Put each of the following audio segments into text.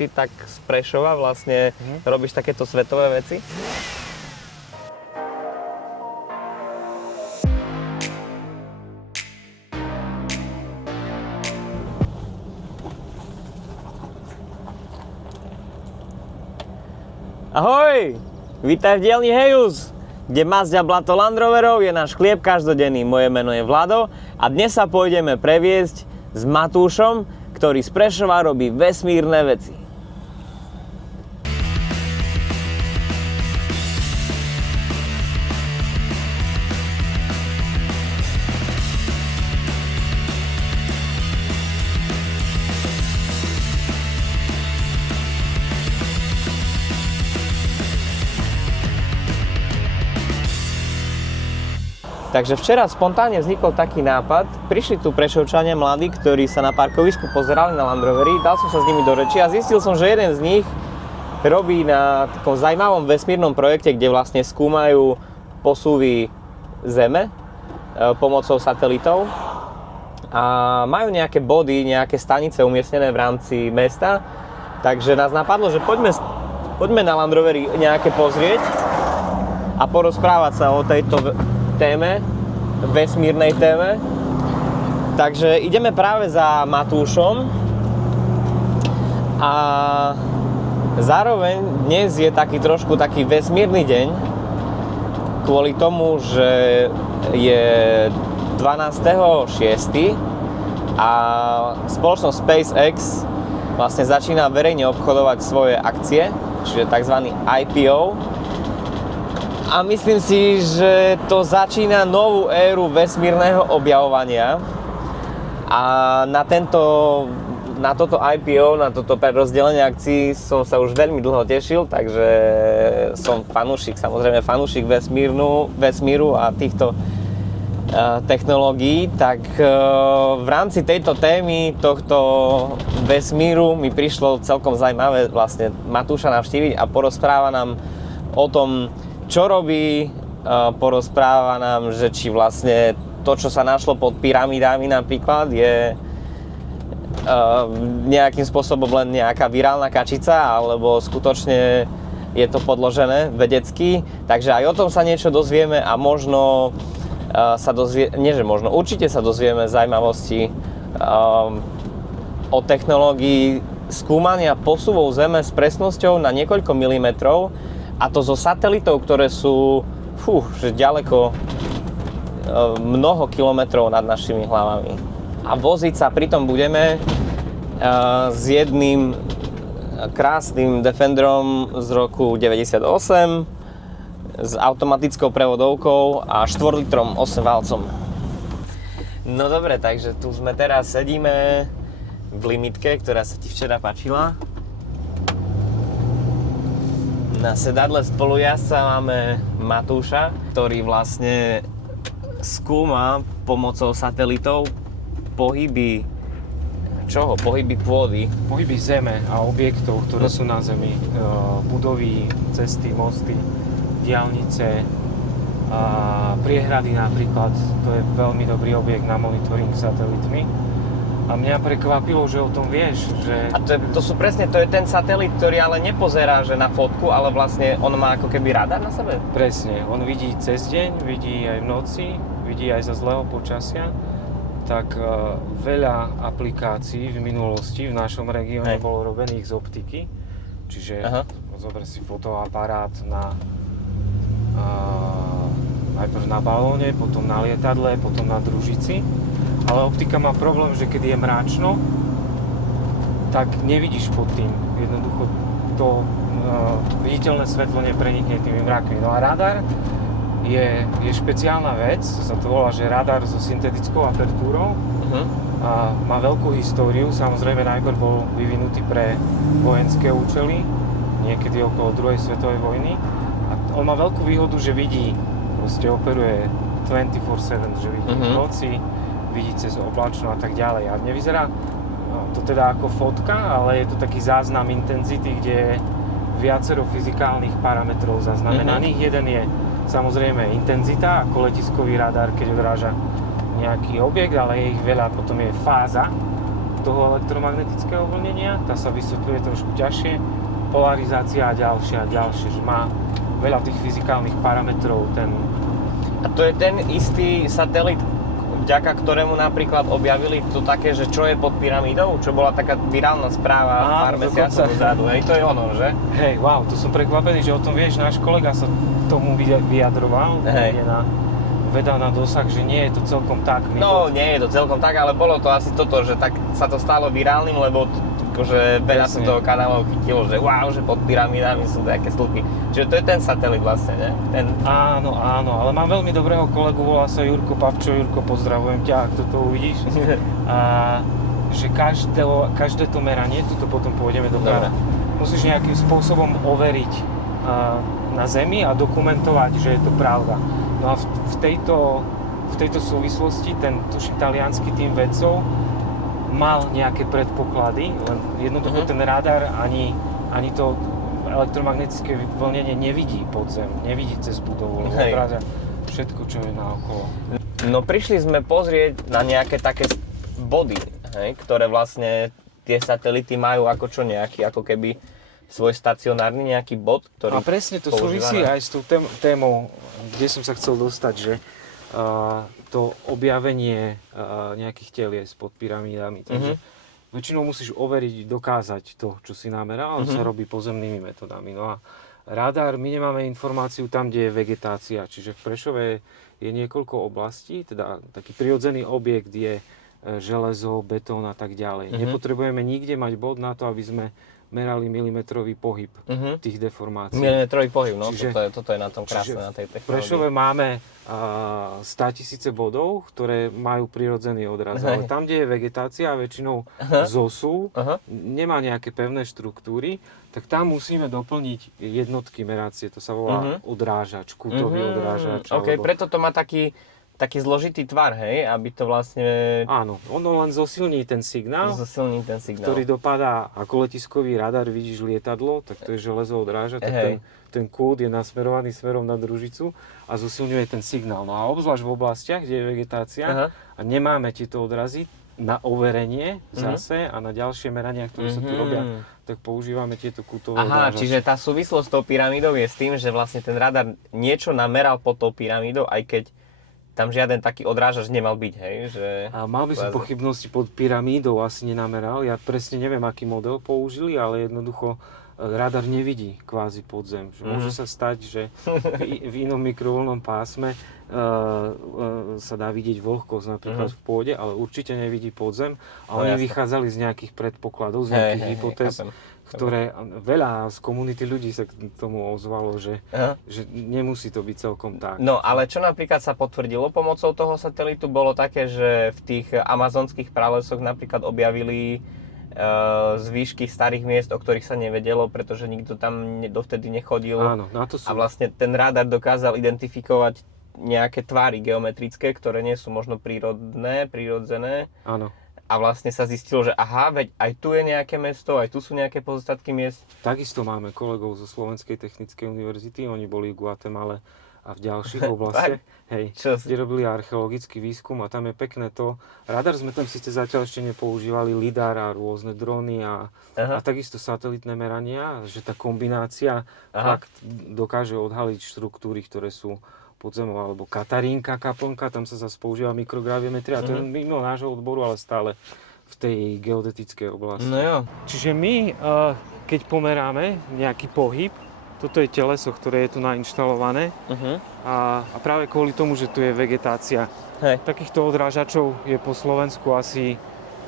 ty tak z Prešova vlastne robíš takéto svetové veci? Ahoj! Vítaj v dielni Hejus, kde Mazda Blato Land Roverov je náš chlieb každodenný. Moje meno je Vlado a dnes sa pôjdeme previesť s Matúšom, ktorý z Prešova robí vesmírne veci. Takže včera spontánne vznikol taký nápad. Prišli tu Prešovčania mladí, ktorí sa na parkovisku pozerali na Land Rovery. Dal som sa s nimi do reči a zistil som, že jeden z nich robí na takom zaujímavom vesmírnom projekte, kde vlastne skúmajú posuvy Zeme pomocou satelitov. A majú nejaké body, nejaké stanice umiestnené v rámci mesta. Takže nás napadlo, že poďme na Land Rovery nejaké pozrieť a porozprávať sa o tejto téme, vesmírnej téme. Takže ideme práve za Matúšom a zároveň dnes je trošku taký vesmírny deň kvôli tomu, že je 12.6. a spoločnosť SpaceX vlastne začína verejne obchodovať svoje akcie, čiže tzv. IPO. A myslím si, že to začína novú éru vesmírneho objavovania a na toto IPO, na toto rozdelenie akcií som sa už veľmi dlho tešil, takže som samozrejme fanúšik vesmíru a týchto technológií, tak v rámci tejto témy, tohto vesmíru mi prišlo celkom zaujímavé vlastne Matúša navštíviť a porozpráva nám o tom, čo robí, porozpráva nám, že či vlastne to, čo sa našlo pod pyramidami napríklad, je nejakým spôsobom len nejaká virálna kačica, alebo skutočne je to podložené vedecky. Takže aj o tom sa niečo dozvieme a možno určite sa dozvieme zaujímavosti o technológii skúmania posuvov Zeme s presnosťou na niekoľko milimetrov, a to zo satelitov, ktoré sú že ďaleko mnoho kilometrov nad našimi hlavami. A voziť sa pritom budeme s jedným krásnym Defenderom z roku 98 s automatickou prevodovkou a 4 litrom 8 valcom. No dobre, takže tu sme teraz, sedíme v limitke, ktorá sa ti včera páčila. Na sedadle spolujazdca máme Matúša, ktorý vlastne skúma pomocou satelitov pohyby pôdy. Pohyby Zeme a objektov, ktoré sú na Zemi. Budovy, cesty, mosty, diaľnice, priehrady napríklad. To je veľmi dobrý objekt na monitoring satelitmi. A mňa prekvapilo, že o tom vieš, že... A to je ten satelit, ktorý ale nepozerá, že na fotku, ale vlastne on má ako keby radar na sebe? Presne, on vidí cez deň, vidí aj v noci, vidí aj za zlého počasia. Tak veľa aplikácií v minulosti v našom regióne bolo robených z optiky. Čiže zober si fotoaparát najprv na balóne, potom na lietadle, potom na družici. Ale optika má problém, že keď je mráčno, tak nevidíš pod tým. Jednoducho to viditeľné svetlo neprenikne tými mrakmi. No a radar je špeciálna vec, sa to volá, že radar so syntetickou apertúrou. A má veľkú históriu, samozrejme najprv bol vyvinutý pre vojenské účely, niekedy okolo druhej svetovej vojny. A on má veľkú výhodu, že vidí, proste operuje 24/7, že vidí v noci, vidí cez oblačno a tak ďalej. A nevyzerá to teda ako fotka, ale je to taký záznam intenzity, kde je viacero fyzikálnych parametrov zaznamenaných. Jeden je samozrejme intenzita, ako letiskový radar, keď odráža nejaký objekt, ale je ich veľa. Potom je fáza, toho elektromagnetického vlnenia, tá sa vysvetľuje trošku ťažšie, polarizácia a ďalšie, že má veľa tých fyzikálnych parametrov ten. A to je ten istý satelit, vďaka ktorému napríklad objavili to také, že čo je pod pyramídou, čo bola taká virálna správa pár mesiacov dozadu, hej, to je ono, že? Hej, wow, to som prekvapený, že o tom vieš, náš kolega sa tomu vyjadroval, je na veda na dosah, že nie je to celkom tak. Nie je to celkom tak, ale bolo to asi toto, že tak sa to stalo virálnym, lebo akože veľa sa toho kanálov chytilo, že wow, že pod pyramídami sú nejaké stĺpy. Čiže to je ten satelit vlastne, ne? Áno, ale mám veľmi dobrého kolegu, volá sa Jurko Papčo. Jurko, pozdravujem ťa, ak toto uvidíš. A že každé to meranie, tuto potom pôjdeme do kára, musíš nejakým spôsobom overiť na Zemi a dokumentovať, že je to pravda. No a v tejto súvislosti ten, tuším, taliansky tým vedcov mal nejaké predpoklady, len jednoducho ten radar ani to elektromagnetické vlnenie nevidí pod zem, nevidí cez budovu, lebo odráža všetko, čo je naokolo. No prišli sme pozrieť na nejaké také body, hej, ktoré vlastne tie satelity majú ako čo nejaký, ako keby svoj stacionárny nejaký bod, ktorý... A presne to súvisí aj s tou témou, kde som sa chcel dostať, že to objavenie nejakých telies pod pyramídami. Takže väčšinou musíš overiť, dokázať to, čo si nameral, ale sa robí pozemnými metodami. No a radar, my nemáme informáciu tam, kde je vegetácia. Čiže v Prešove je niekoľko oblastí, teda taký prirodzený objekt je železo, betón a tak ďalej. Nepotrebujeme nikde mať bod na to, aby sme merali milimetrový pohyb tých deformácií. Milimetrový pohyb, no, čiže, toto je na tom krásne, na tej technológii. V Prešove máme 100 000 bodov, ktoré majú prirodzený odraz, ale tam, kde je vegetácia, väčšinou zosú, nemá nejaké pevné štruktúry, tak tam musíme doplniť jednotky meracie, to sa volá odrážač, kútový odrážač. OK, preto to má taký zložitý tvar, hej, aby to vlastne... Áno, ono len zosilní ten signál, ktorý dopadá, ako letiskový radar, vidíš lietadlo, tak to je železo odráža, tak ten kút je nasmerovaný smerom na družicu a zosilňuje ten signál. No a obzvlášť v oblastiach, kde je vegetácia a nemáme tieto odrazy na overenie zase a na ďalšie merania, ktoré sa tu robia, tak používame tieto kútové odrážače. Čiže tá súvislosť s tou pyramídou je s tým, že vlastne ten radar niečo nameral pod tou pyramídou, aj keď tam žiaden taký odrážač nemal byť, hej? Že... A mal by som pochybnosti, pod pyramídou asi nenameral. Ja presne neviem, aký model použili, ale jednoducho radar nevidí kvázi podzem. Môže sa stať, že v inom mikrovlnnom pásme sa dá vidieť vlhkosť napríklad v pôde, ale určite nevidí podzem. A oni vychádzali z nejakých predpokladov, z nejakých hypotéz, ktoré veľa z komunity ľudí sa k tomu ozvalo, že nemusí to byť celkom tak. No ale čo napríklad sa potvrdilo pomocou toho satelitu, bolo také, že v tých amazonských pralesoch napríklad objavili zvýšky starých miest, o ktorých sa nevedelo, pretože nikto tam dovtedy nechodil. Áno, na to sú. A vlastne ten radar dokázal identifikovať nejaké tvary geometrické, ktoré nie sú možno prirodzené. Áno. A vlastne sa zistilo, že aha, veď aj tu je nejaké mesto, aj tu sú nejaké pozostatky miest. Takisto máme kolegov zo Slovenskej technickej univerzity, oni boli v Guatemale a v ďalších oblastiach, kde robili archeologický výskum a tam je pekné to. Radar sme tam síce zatiaľ ešte nepoužívali, lidar a rôzne drony a takisto satelitné merania, že tá kombinácia fakt dokáže odhaliť štruktúry, ktoré sú pod zemou, alebo Katarínka kaplnka, tam sa zase používa mikrograviometria, to je mimo nášho odboru, ale stále v tej geodetickej oblasti. No jo. Čiže my, keď pomeráme nejaký pohyb, toto je teleso, ktoré je tu nainštalované a práve kvôli tomu, že tu je vegetácia. Takýchto odrážačov je po Slovensku asi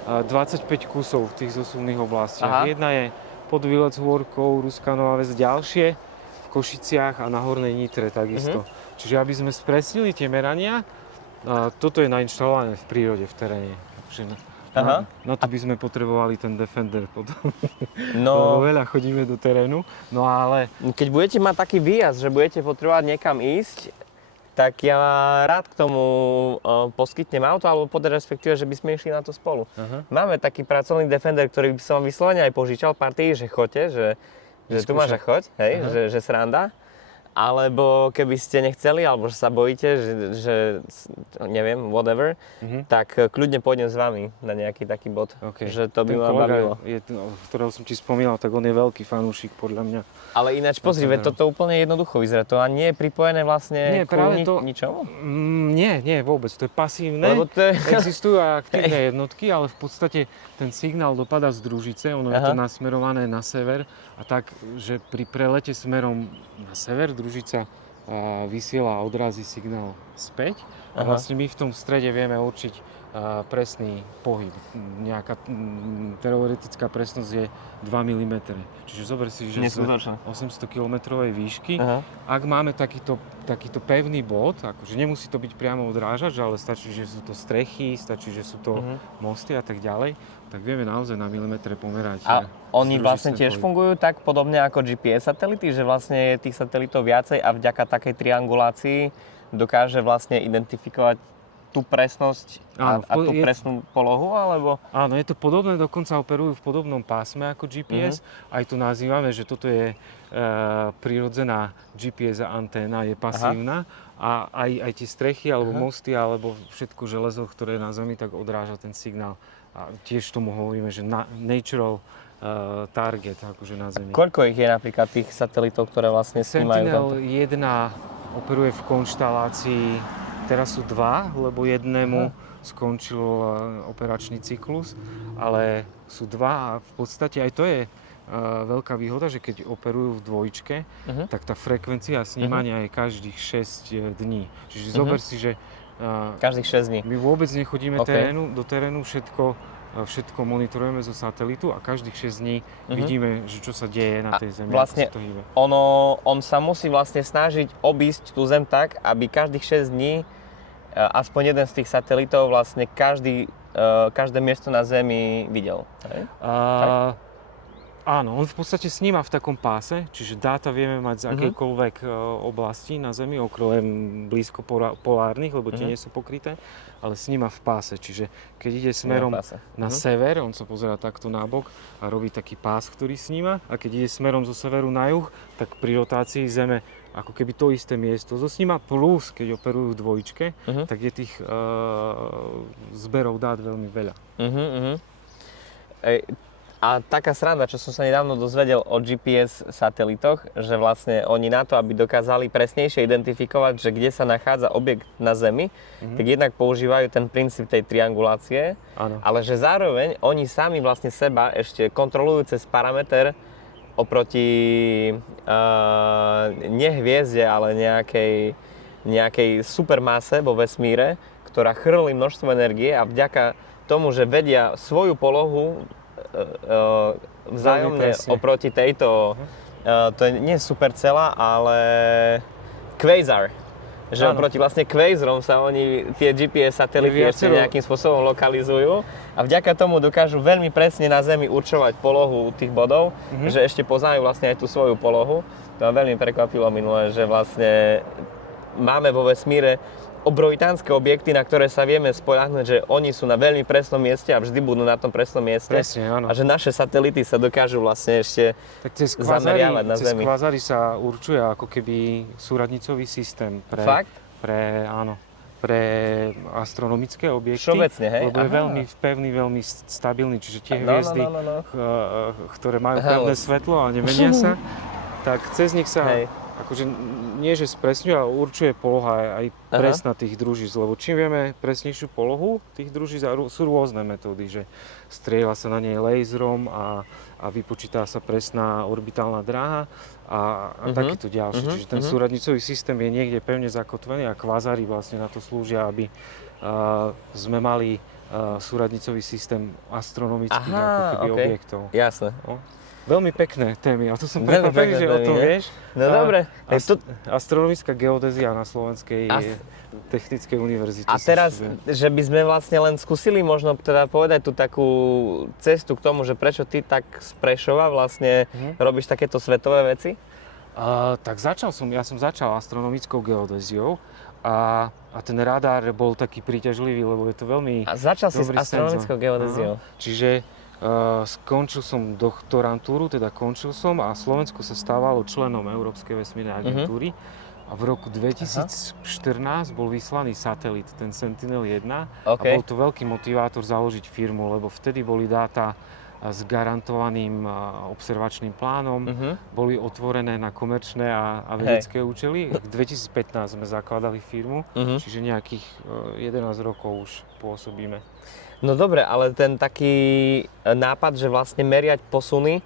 25 kusov v tých zosuvných oblastiach. Jedna je pod Vylec Hôrkou, Ruská Nová Ves, ďalšie v Košiciach a na Hornej Nitre takisto. Čiže aby sme spresnili tie merania, toto je nainštalované v prírode, v teréne. Na to by sme potrebovali ten Defender potom. No, veľa chodíme do terénu, no ale... Keď budete mať taký výjazd, že budete potrebovať niekam ísť, tak ja rád k tomu poskytnem auto, alebo respektíve, že by sme išli na to spolu. Máme taký pracovný Defender, ktorý by som vyslovene aj požičal partii, že choďte, že tu máš a choď, hej, že sranda. Alebo keby ste nechceli, alebo že sa bojíte, že neviem, whatever, tak kľudne pôjdem s vami na nejaký taký bod. Okay. Že to by ten ma kolega, bavilo. ktorého som ti spomínal, tak on je veľký fanúšik podľa mňa. Ale ináč pozri, veď toto úplne jednoducho vyzerá. To ani nie je pripojené vlastne Nie, práve ničomu? Nie, vôbec. To je pasívne. Lebo to je... Existujú aj aktívne jednotky, ale v podstate ten signál dopadá z družice, ono je to nasmerované na sever a tak, že pri prelete smerom na sever družica vysiela a odrazí signál späť a vlastne my v tom strede vieme určiť presný pohyb. Nejaká teoretická presnosť je 2 mm. Čiže zober si, že z 800 km výšky, ak máme takýto pevný bod, akože nemusí to byť priamo odrážač, ale stačí, že sú to strechy, stačí, že sú to mosty a tak ďalej, tak vieme naozaj na milimetre pomerať. A oni vlastne tiež fungujú tak podobne ako GPS satelity, že vlastne je tých satelitov viacej a vďaka takej triangulácii dokáže vlastne identifikovať tú presnosť a tú presnú polohu, alebo? Áno, je to podobné, dokonca operujú v podobnom pásme ako GPS. Aj tu nazývame, že toto je prirodzená GPS anténa, je pasívna a aj tie strechy, alebo mosty, alebo všetko železo, ktoré je na Zemi, tak odráža ten signál. A tiež tomu hovoríme, že natural target, akože na Zemi. Koľko ich je napríklad tých satelitov, ktoré vlastne snímajú? Sentinel-1 operuje v konštalácii. Teraz sú 2, lebo jednému skončil operačný cyklus, ale sú 2 a v podstate aj to je veľká výhoda, že keď operujú v dvojčke, tak tá frekvencia snímania je každých 6 dní. Čiže zober si, že každých 6 dní. My vôbec nechodíme do terénu, všetko monitorujeme zo satelitu a každých 6 dní vidíme, že čo sa deje na tej Zemi. Vlastne on sa musí vlastne snažiť obísť tú Zem tak, aby každých 6 dní aspoň jeden z tých satelitov vlastne každé miesto na Zemi videl. Áno, on v podstate sníma v takom páse, čiže dáta vieme mať z akejkoľvek oblasti na Zemi, okrem blízko polárnych, lebo tie nie sú pokryté, ale sníma v páse, čiže keď ide smerom na sever, on sa pozerá takto nabok a robí taký pás, ktorý sníma, a keď ide smerom zo severu na juh, tak pri rotácii Zeme ako keby to isté miesto zosníma, plus keď operujú v dvojčke, tak je tých zberov dát veľmi veľa. A taká sranda, čo som sa nedávno dozvedel o GPS satelitoch, že vlastne oni na to, aby dokázali presnejšie identifikovať, že kde sa nachádza objekt na Zemi, tak jednak používajú ten princíp tej triangulácie, ale že zároveň oni sami vlastne seba ešte kontrolujú cez parameter oproti nie hviezde, ale nejakej supermase vo vesmíre, ktorá chrlí množstvo energie a vďaka tomu, že vedia svoju polohu vzájomne oproti tejto, to nie je supercela, ale quasar. Že oproti vlastne quasarom sa oni, tie GPS satelity ešte nejakým spôsobom lokalizujú a vďaka tomu dokážu veľmi presne na Zemi určovať polohu tých bodov, že ešte poznajú vlastne aj tú svoju polohu. To ma veľmi prekvapilo minulé, že vlastne máme vo vesmíre obrovitánske objekty, na ktoré sa vieme spoľahnúť, že oni sú na veľmi presnom mieste a vždy budú na tom presnom mieste. Presne, áno. A že naše satelity sa dokážu vlastne ešte zameriavať na Zemi. Cez kvázary sa určuje ako keby súradnicový systém pre astronomické objekty. Všeobecne, hej? Lebo je veľmi pevný, veľmi stabilný, čiže tie hviezdy, ktoré majú pevné svetlo a nemenia sa, tak cez nich sa akože nie, že spresňuje, ale určuje poloha aj presná tých družíc, lebo čím vieme presnejšiu polohu tých družíc, sú rôzne metódy, že strieľa sa na nej laserom a vypočítá sa presná orbitálna dráha a takýto ďalší. Čiže ten súradnicový systém je niekde pevne zakotvený a kvázary vlastne na to slúžia, aby sme mali súradnicový systém astronomických ako keby objektov. Jasné. Veľmi pekné témy, a to som prekvapený, že o tom vieš. No dobre. Astronomická geodézia na Slovenskej technickej univerzite. A teraz, že by sme vlastne len skúsili možno teda povedať tú takú cestu k tomu, že prečo ty tak z Prešova vlastne robíš takéto svetové veci? Tak ja som začal astronomickou geodéziou a ten radar bol taký príťažlivý, lebo je to veľmi A začal si s astronomickou geodéziou. Čiže Skončil som doktorantúru, teda končil som a Slovensko sa stávalo členom Európskej vesmírnej agentúry. A v roku 2014 bol vyslaný satelit, ten Sentinel-1. A bol to veľký motivátor založiť firmu, lebo vtedy boli dáta s garantovaným observačným plánom, boli otvorené na komerčné a vedecké účely. V 2015 sme zakladali firmu, čiže nejakých 11 rokov už pôsobíme. No dobre, ale ten taký nápad, že vlastne meriať posuny,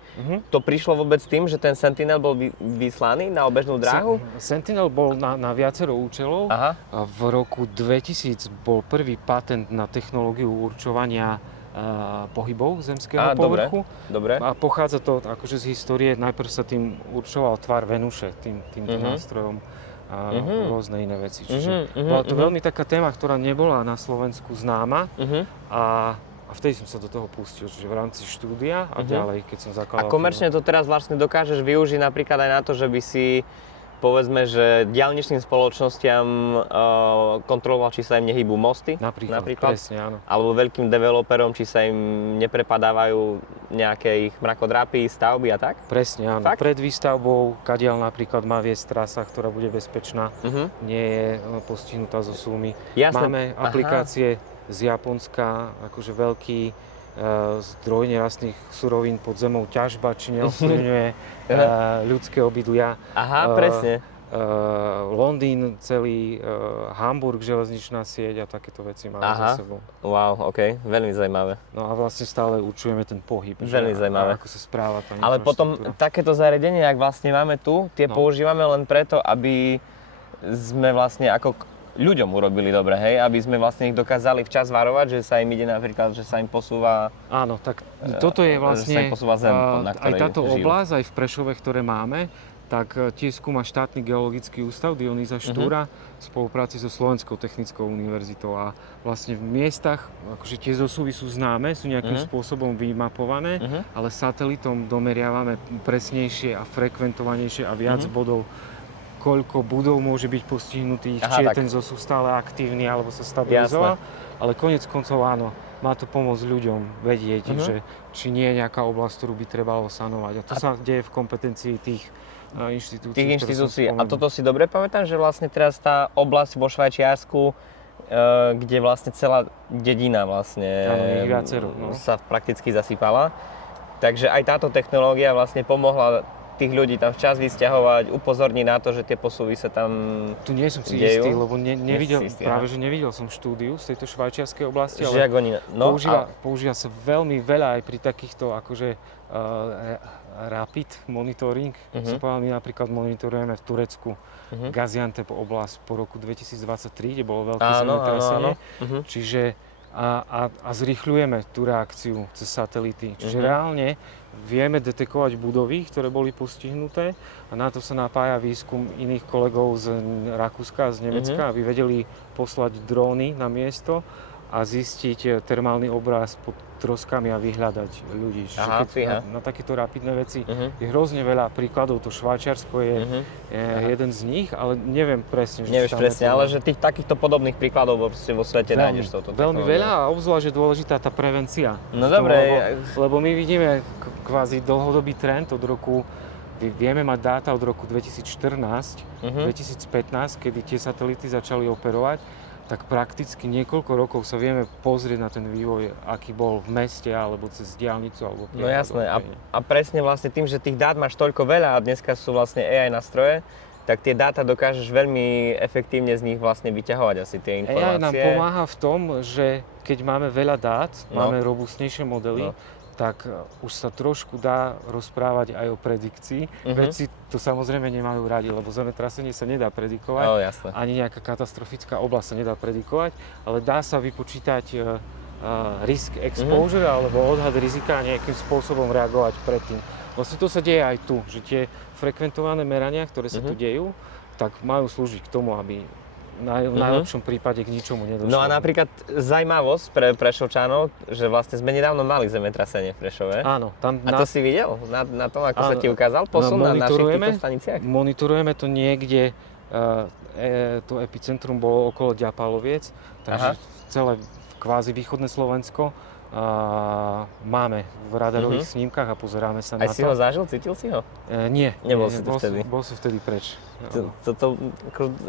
to prišlo vôbec tým, že ten Sentinel bol vyslaný na obežnú dráhu? Sentinel bol na viacero účelov. V roku 2000 bol prvý patent na technológiu určovania pohybov zemského povrchu. Dobre. A pochádza to akože z histórie, najprv sa tým určoval tvar Venuše, týmto nástrojom a rôzne iné veci. Čiže bola to veľmi taká téma, ktorá nebola na Slovensku známa a vtedy som sa do toho pustil, čiže v rámci štúdia a ďalej, keď som zakladal. A komerčne to teraz vlastne dokážeš využiť napríklad aj na to, že by si povedzme, že diaľničným spoločnostiam kontroloval, či sa im nehýbu mosty. Napríklad. Presne, áno. Alebo veľkým developerom, či sa im neprepadávajú nejaké ich mrakodrapy, stavby a tak? Presne, áno. Fakt? Pred výstavbou, kadiaľ napríklad má viesť trasa, ktorá bude bezpečná, nie je postihnutá zo súmy. Máme aplikácie z Japonska, akože veľký zdroj nerastných surovín pod zemou, ťažba, či neovplyvňuje ľudské obydlia. Presne. Londýn celý, Hamburg, železničná sieť a takéto veci máme za sebou. Wow, OK, veľmi zaujímavé. No a vlastne stále určujeme ten pohyb, veľmi zaujímavé. Ako sa správa tá infraštruktúra. Ale potom takéto zariadenie, ak vlastne máme tu, tie používame len preto, aby sme vlastne ako ľuďom urobili dobre, hej? Aby sme vlastne ich dokázali včas varovať, že sa im ide napríklad, že sa im posúva... Áno, tak toto je vlastne... Že sa im posúva zem, na ktorej aj táto žijú. oblasť, aj v Prešove, ktoré máme, tak tiež skúma štátny geologický ústav Dionýza Štúra v spolupráci so Slovenskou technickou univerzitou a vlastne v miestach, akože tie zosuvy sú známe, sú nejakým spôsobom vymapované, ale satelitom domeriavame presnejšie a frekventovanejšie a viac bodov, koľko budov môže byť postihnutých, či je ten zosuv stále aktívny alebo sa stabilizoval. Ale koniec koncov áno, má to pomôcť ľuďom vedieť, že či nie je nejaká oblasť, ktorú by trebalo sanovať. A to sa deje v kompetencii tých inštitúcií. A toto si dobre pamätám, že vlastne teraz tá oblasť vo Švajčiarsku, kde vlastne celá dedina vlastne sa prakticky zasypala. Takže aj táto technológia vlastne pomohla tých ľudí tam včas vysťahovať, upozorniť na to, že tie posuvy sa tam tu nie som si istý, lebo nevidel som štúdiu z tejto švajčiarskej oblasti, ale používa sa veľmi veľa aj pri takýchto akože rapid monitoring. My napríklad monitorujeme v Turecku Gaziantep oblasť po roku 2023, kde bolo veľké zemetrasenie. Čiže a zrýchľujeme tú reakciu cez satelity. Čiže reálne vieme detekovať budovy, ktoré boli postihnuté a na to sa napája výskum iných kolegov z Rakúska a z Nemecka, aby vedeli poslať dróny na miesto a zistiť termálny obraz pod troskami a vyhľadať ľudí. Čiže na takéto rapidné veci je hrozne veľa príkladov. To Švajčiarsko je jeden z nich, ale neviem presne. Nevieš presne, ale že tých takýchto podobných príkladov vo svete nájdeš touto technológiou. Veľmi veľa a obzvlášť je dôležitá tá prevencia. No dobre. Lebo my vidíme kvázi dlhodobý trend od roku, vieme mať dáta od roku 2014, 2015, kedy tie satelity začali operovať, tak prakticky niekoľko rokov sa vieme pozrieť na ten vývoj, aký bol v meste, alebo cez diaľnicu, alebo... No jasné, a presne vlastne tým, že tých dát máš toľko veľa a dneska sú vlastne AI nástroje, tak tie dáta dokážeš veľmi efektívne z nich vlastne vyťahovať asi tie informácie. AI nám pomáha v tom, že keď máme veľa dát, máme robustnejšie modely, tak už sa trošku dá rozprávať aj o predikcii. Vedci to samozrejme nemajú radi, lebo zemetrasenie sa nedá predikovať, ani nejaká katastrofická oblasť sa nedá predikovať, ale dá sa vypočítať risk exposure alebo odhad rizika a nejakým spôsobom reagovať predtým. Vlastne to sa deje aj tu, že tie frekventované merania, ktoré sa tu dejú, tak majú slúžiť k tomu, aby v najlepšom prípade k ničomu nedošlo. No a napríklad zaujímavosť pre Prešovčanov, že vlastne sme nedávno mali zemetrasenie v Prešove. Áno. A to si videl na tom, ako sa ti ukázal posun na našich týchto staniciach? Monitorujeme to niekde, to epicentrum bolo okolo Ďapaloviec, takže celé kvázi východné Slovensko máme v radarových snímkach a pozeráme sa na Aj si ho zažil? Cítil si ho? Nie. Nebol si tu vtedy? Bol som vtedy preč. Toto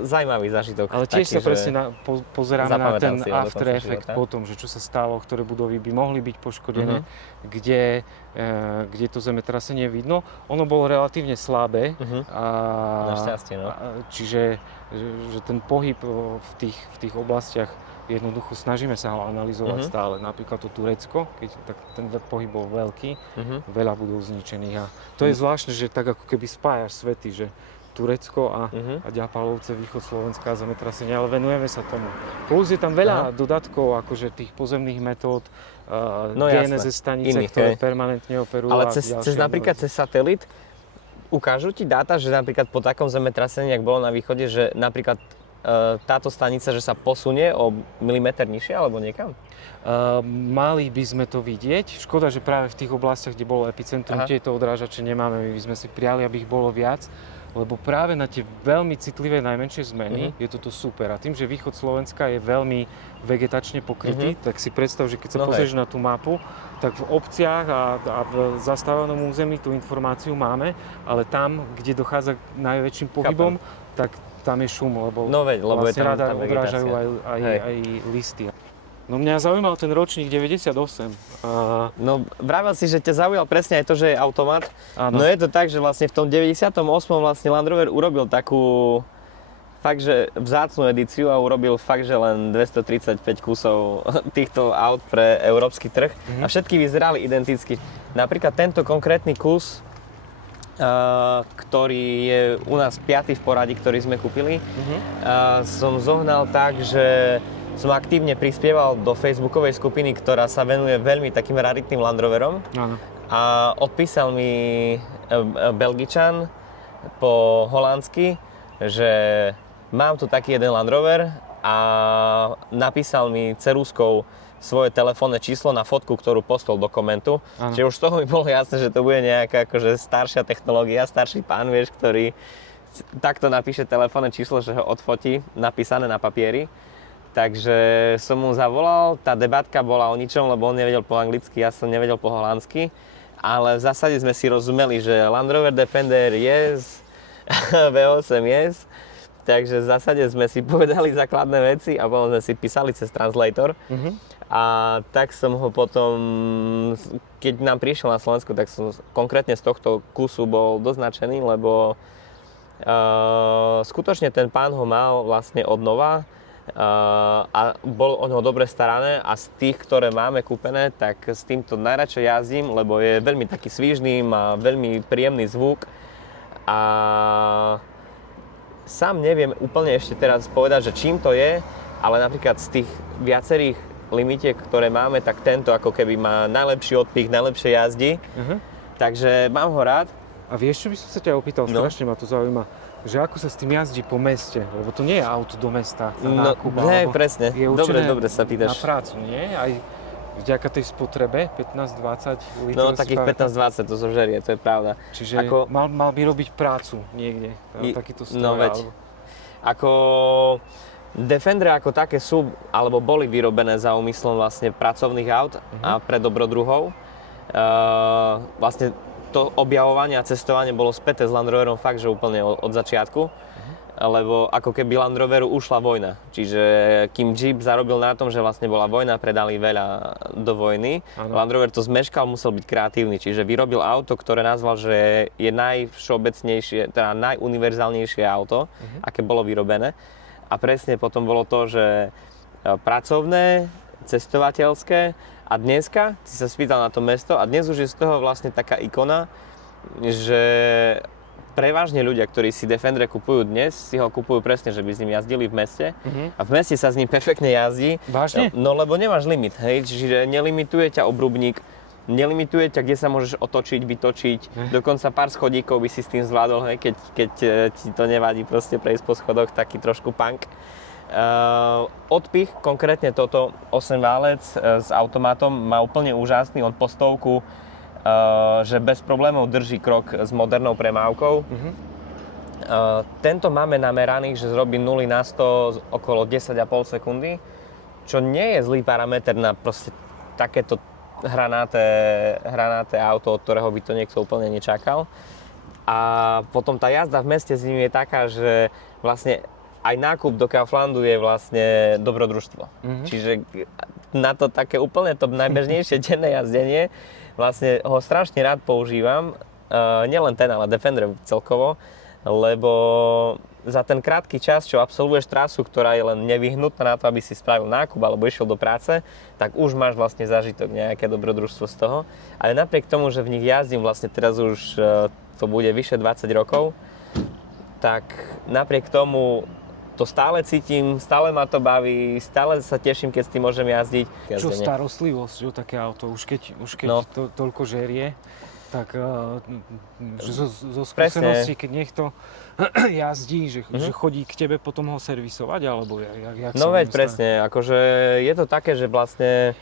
zaujímavý zážitok. Ale tiež sa presne pozeráme na ten si after effect potom, že čo sa stalo, ktoré budovy by mohli byť poškodené, kde to zemetrasenie vidno. Ono bolo relatívne slabé. Našťastie, no. Čiže že ten pohyb v tých oblastiach jednoducho snažíme sa ho analyzovať stále. Napríklad to Turecko, keď tak ten pohyb bol veľký, veľa budov zničených. A to je zvláštne, že tak ako keby spájaš svety, že Turecko a Ďapalovce, východ Slovenska a zemetrasenie, ale venujeme sa tomu. Plus je tam veľa dodatkov, akože tých pozemných metód, GNSS stanice, ktoré permanentne operujú. Ale cez napríklad cez satelit ukážu ti dáta, že napríklad po takom zemetrasení, jak bolo na východe, že napríklad táto stanica, že sa posunie o milimeter nižšie alebo niekam? Mali by sme to vidieť. Škoda, že práve v tých oblastiach, kde bolo epicentrum, tieto odrážače nemáme. My by sme si prijali, aby ich bolo viac, lebo práve na tie veľmi citlivé najmenšie zmeny je toto super. A tým, že východ Slovenska je veľmi vegetačne pokrytý, tak si predstav, že keď sa pozrieš na tú mapu, tak v obciach a v zastávanom území tú informáciu máme, ale tam, kde dochádza k najväčším pohybom, tak tam je šum, lebo je tam radar odrážajú aj listy. No mňa zaujímal ten ročník 98. No vravel si, že ťa zaujal presne aj to, že je automat. Áno. No je to tak, že vlastne v tom 98. vlastne Land Rover urobil takú fakt, že vzácnu edíciu a urobil fakt, že len 235 kusov týchto aut pre európsky trh a všetky vyzerali identicky. Napríklad tento konkrétny kus, ktorý je u nás 5. v poradí, ktorý sme kúpili, som zohnal tak, že som aktívne prispieval do facebookovej skupiny, ktorá sa venuje veľmi takým raritným Land Roverom. Áno. A odpísal mi Belgičan po holandsky, že mám tu taký jeden Land Rover a napísal mi ceruzkou svoje telefónne číslo na fotku, ktorú postol do komentu. Čiže už z toho mi bolo jasné, že to bude nejaká akože staršia technológia, starší pán, vieš, ktorý takto napíše telefónne číslo, že ho odfotí, napísané na papieri. Takže som mu zavolal, tá debatka bola o ničom, lebo on nevedel po anglicky, ja som nevedel po holandsky. Ale v zásade sme si rozumeli, že Land Rover Defender yes, V8 yes. Takže v zásade sme si povedali základné veci a potom sme si písali cez translator. A tak som ho potom, keď nám prišiel na Slovensku, tak som konkrétne z tohto kusu bol doznačený, lebo skutočne ten pán ho mal vlastne od nova a bol o neho dobre starané a z tých, ktoré máme kúpené, tak s týmto najradšej jazdím, lebo je veľmi taký svížný, má veľmi príjemný zvuk a sám neviem úplne ešte teraz povedať, že čím to je, ale napríklad z tých viacerých limitiek, ktoré máme, tak tento ako keby má najlepší odpich, najlepšie jazdy. Takže mám ho rád. A vieš, čo by som sa ťa opýtal, strašne ma to zaujíma, že ako sa s tým jazdí po meste, lebo to nie je auto do mesta, nákup, alebo presne. Je určené dobre sa pýtaš. Na prácu, nie? Aj vďaka tej spotrebe 15-20 litrov. No takých 15-20 to zožerie, to je pravda. Čiže mal by robiť prácu niekde, takýto stroj. No veď, ako Defendre ako také sú, alebo boli vyrobené za úmyslom vlastne pracovných aut a pre dobrodruhov. Vlastne to objavovanie a cestovanie bolo späté s Land Roverom fakt, že úplne od začiatku. Lebo ako keby Land Roveru ušla vojna. Čiže kým Jeep zarobil na tom, že vlastne bola vojna, predali veľa do vojny. Ano. Land Rover to zmeškal, musel byť kreatívny. Čiže vyrobil auto, ktoré nazval, že je najvšeobecnejšie, teda najuniverzálnejšie auto, aké bolo vyrobené. A presne potom bolo to, že pracovné, cestovateľské a dneska, si sa spýtal na to mesto a dnes už je z toho vlastne taká ikona, že prevažne ľudia, ktorí si Defendre kupujú dnes, si ho kupujú presne, že by s ním jazdili v meste a v meste sa s ním perfektne jazdí. Vážne? No lebo nemáš limit, hej, čiže nelimituje ťa obrubník, nelimituje ťa, kde sa môžeš otočiť, vytočiť, dokonca pár schodíkov by si s tým zvládol, hej, keď ti to nevadí proste prejsť po schodoch, taký trošku punk. Odpich, konkrétne toto 8-válec s automatom má úplne úžasný, on po stovku, že bez problémov drží krok s modernou premávkou. Tento máme nameraný, že zrobí 0 na 100 okolo 10,5 sekundy, čo nie je zlý parameter na proste takéto hranaté auto, od ktorého by to niekto úplne nečakal. A potom tá jazda v meste s ním je taká, že vlastne aj nákup do Kauflandu je vlastne dobrodružstvo. Čiže na to také úplne to najbežnejšie denné jazdenie, vlastne ho strašne rád používam. Nielen ten, ale Defender celkovo, lebo za ten krátky čas, čo absolvuješ trasu, ktorá je len nevyhnutná na to, aby si spravil nákup alebo išiel do práce, tak už máš vlastne zážitok, nejaké dobrodružstvo z toho. Ale napriek tomu, že v nich jazdím vlastne teraz už to bude vyše 20 rokov, tak napriek tomu to stále cítim, stále ma to baví, stále sa teším, keď s tým môžem jazdiť. Čo starostlivosť o také auto, už keď to toľko žerie, tak že zo skúsenosti, keď niekto jazdí, že chodí k tebe potom ho servisovať, alebo jak No veď presne, akože je to také, že vlastne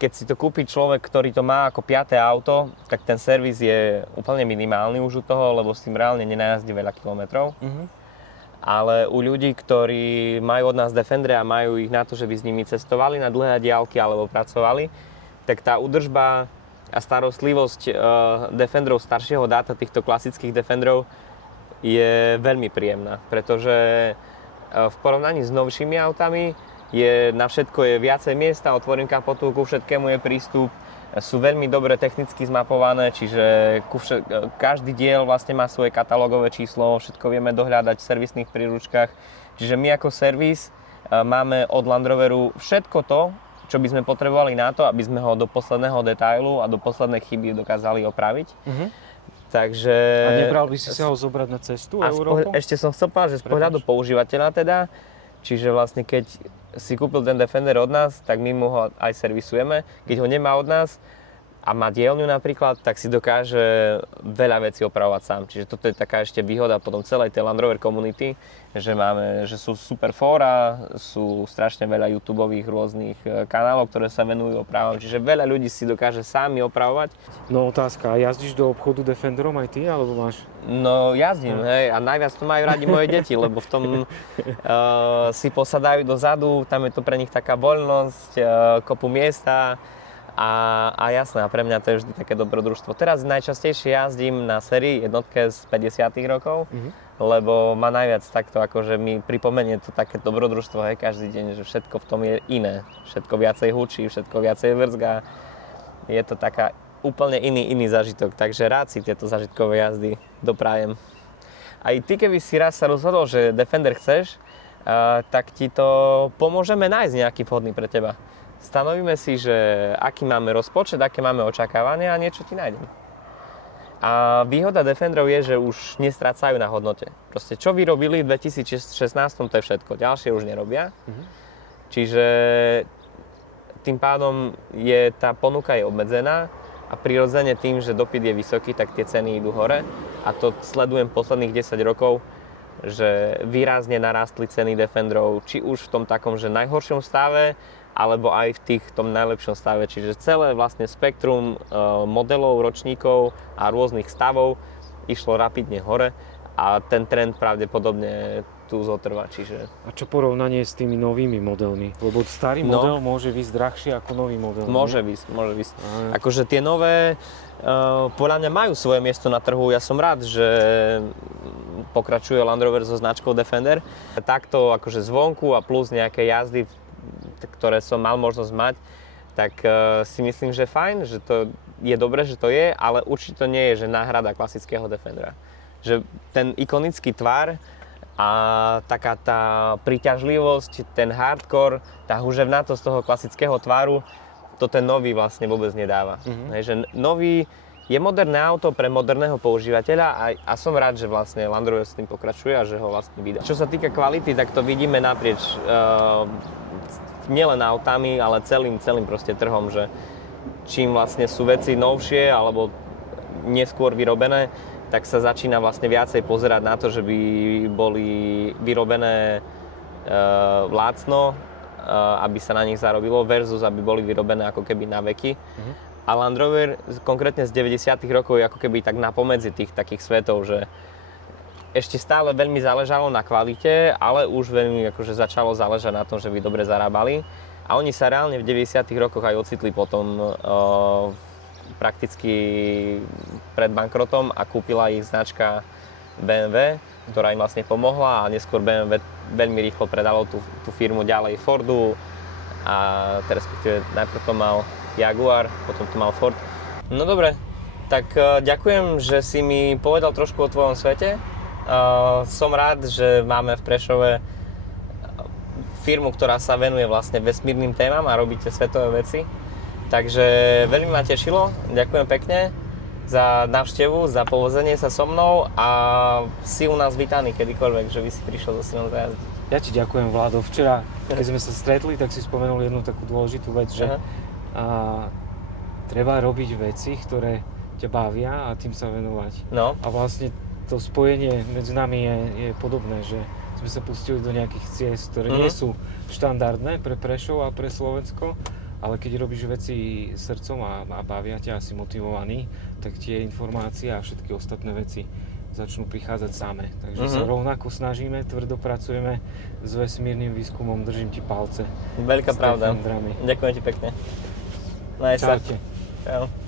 keď si to kúpi človek, ktorý to má ako 5. auto, tak ten servis je úplne minimálny už u toho, lebo s tým reálne nenajazdí veľa kilometrov. Ale u ľudí, ktorí majú od nás Defendre a majú ich na to, že by s nimi cestovali na dlhé diaľky alebo pracovali, tak tá údržba a starostlivosť Defenderov staršieho dáta, týchto klasických Defenderov, je veľmi príjemná, pretože v porovnaní s novšími autami na všetko je viacej miesta, otvorím kapotu, ku všetkému je prístup, sú veľmi dobre technicky zmapované, čiže každý diel vlastne má svoje katalógové číslo, všetko vieme dohľadať v servisných príručkách, čiže my ako servis máme od Land Roveru všetko to, čo by sme potrebovali na to, aby sme ho do posledného detailu a do poslednej chyby dokázali opraviť. Takže... A nebral by si sa ho zobrať na cestu Európu? Ešte som chcel povedať, že z pohľadu používateľa teda, čiže vlastne keď si kúpil ten Defender od nás, tak my mu ho aj servisujeme. Keď ho nemá od nás a má dielňu napríklad, tak si dokáže veľa vecí opravovať sám. Čiže toto je taká ešte výhoda potom celej tej Land Rover community, že sú super fóra, sú strašne veľa YouTubeových rôznych kanálov, ktoré sa venujú opravom. Čiže veľa ľudí si dokáže sami opravovať. No otázka, a jazdíš do obchodu Defenderom aj ty, alebo máš? No jazdím, hej, a najviac to majú radi moje deti, lebo v tom si posadajú dozadu, tam je to pre nich taká voľnosť, kopu miesta. A jasné, a pre mňa to je vždy také dobrodružstvo. Teraz najčastejšie jazdím na sérii jednotke z 50. rokov, lebo ma najviac takto akože mi pripomenie to také dobrodružstvo, hej, každý deň, že všetko v tom je iné. Všetko viacej hučí, všetko viacej vrzgá. Je to taká úplne iný zážitok, takže rád si tieto zážitkové jazdy doprajem. Aj ty, keby si raz sa rozhodol, že Defender chceš, tak ti to pomôžeme nájsť nejaký vhodný pre teba. Stanovíme si, že aký máme rozpočet, aké máme očakávania a niečo ti nájdem. A výhoda Defenderov je, že už nestrácajú na hodnote. Proste čo vyrobili v 2016, to je všetko. Ďalšie už nerobia. Čiže tým pádom tá ponuka je obmedzená a prirodzene tým, že dopyt je vysoký, tak tie ceny idú hore. A to sledujem posledných 10 rokov, že výrazne narástli ceny Defenderov, či už v tom takom, že najhoršom stave, alebo aj v tom najlepšom stave. Čiže celé vlastne spektrum modelov, ročníkov a rôznych stavov išlo rapidne hore a ten trend pravdepodobne tu zotrvá. Čiže... A čo porovnanie s tými novými modelmi? Lebo starý model môže výsť drahšie ako nový model. Môže výsť. Akože tie nové podľa mňa majú svoje miesto na trhu. Ja som rád, že pokračuje Land Rover so značkou Defender. Takto akože zvonku a plus nejaké jazdy, ktoré som mal možnosť mať, tak si myslím, že fajn, že to je dobré, že to je, ale určite to nie je, že náhrada klasického Defendera. Že ten ikonický tvar a taká tá príťažlivosť, ten hardcore, tá huževnatosť toho klasického tvaru, to ten nový vlastne vôbec nedáva. Že nový je moderné auto pre moderného používateľa a som rád, že vlastne Land Rover s tým pokračuje a že ho vlastne vydá. Čo sa týka kvality, tak to vidíme naprieč nielen autami, ale celým proste trhom, že čím vlastne sú veci novšie alebo neskôr vyrobené, tak sa začína vlastne viacej pozerať na to, že by boli vyrobené lácno, aby sa na nich zarobilo, versus aby boli vyrobené ako keby na veky. A Land Rover konkrétne z 90. rokov je ako keby tak napomedzi tých takých svetov, že ešte stále veľmi záležalo na kvalite, ale už veľmi akože začalo záležať na tom, že by dobre zarábali. A oni sa reálne v 90. rokoch aj ocitli potom prakticky pred bankrotom a kúpila ich značka BMW, ktorá im vlastne pomohla a neskôr BMW veľmi rýchlo predalo tú firmu ďalej Fordu a teraz respektíve najprv to mal Jaguar, potom to mal Ford. No dobre, tak ďakujem, že si mi povedal trošku o tvojom svete. Som rád, že máme v Prešove firmu, ktorá sa venuje vlastne vesmírnym témam a robíte svetové veci. Takže veľmi ma tešilo, ďakujem pekne za návštevu, za povozenie sa so mnou a si u nás vítaný kedykoľvek, že by si prišiel so synom zajazdiť. Ja ti ďakujem, Vlado. Včera, keď sme sa stretli, tak si spomenul jednu takú dôležitú vec, že treba robiť veci, ktoré ťa bavia a tým sa venovať. No. A vlastne to spojenie medzi nami je podobné, že sme sa pustili do nejakých ciest, ktoré nie sú štandardné pre Prešov a pre Slovensko, ale keď robíš veci srdcom a bavia ťa a si motivovaný, tak tie informácie a všetky ostatné veci začnú prichádzať samé. Takže sa rovnako snažíme, tvrdo pracujeme s vesmírnym výskumom, držím ti palce. Veľká pravda. Ďakujem Ďakujem ti pekne. Maj sa. Čaute. Čau.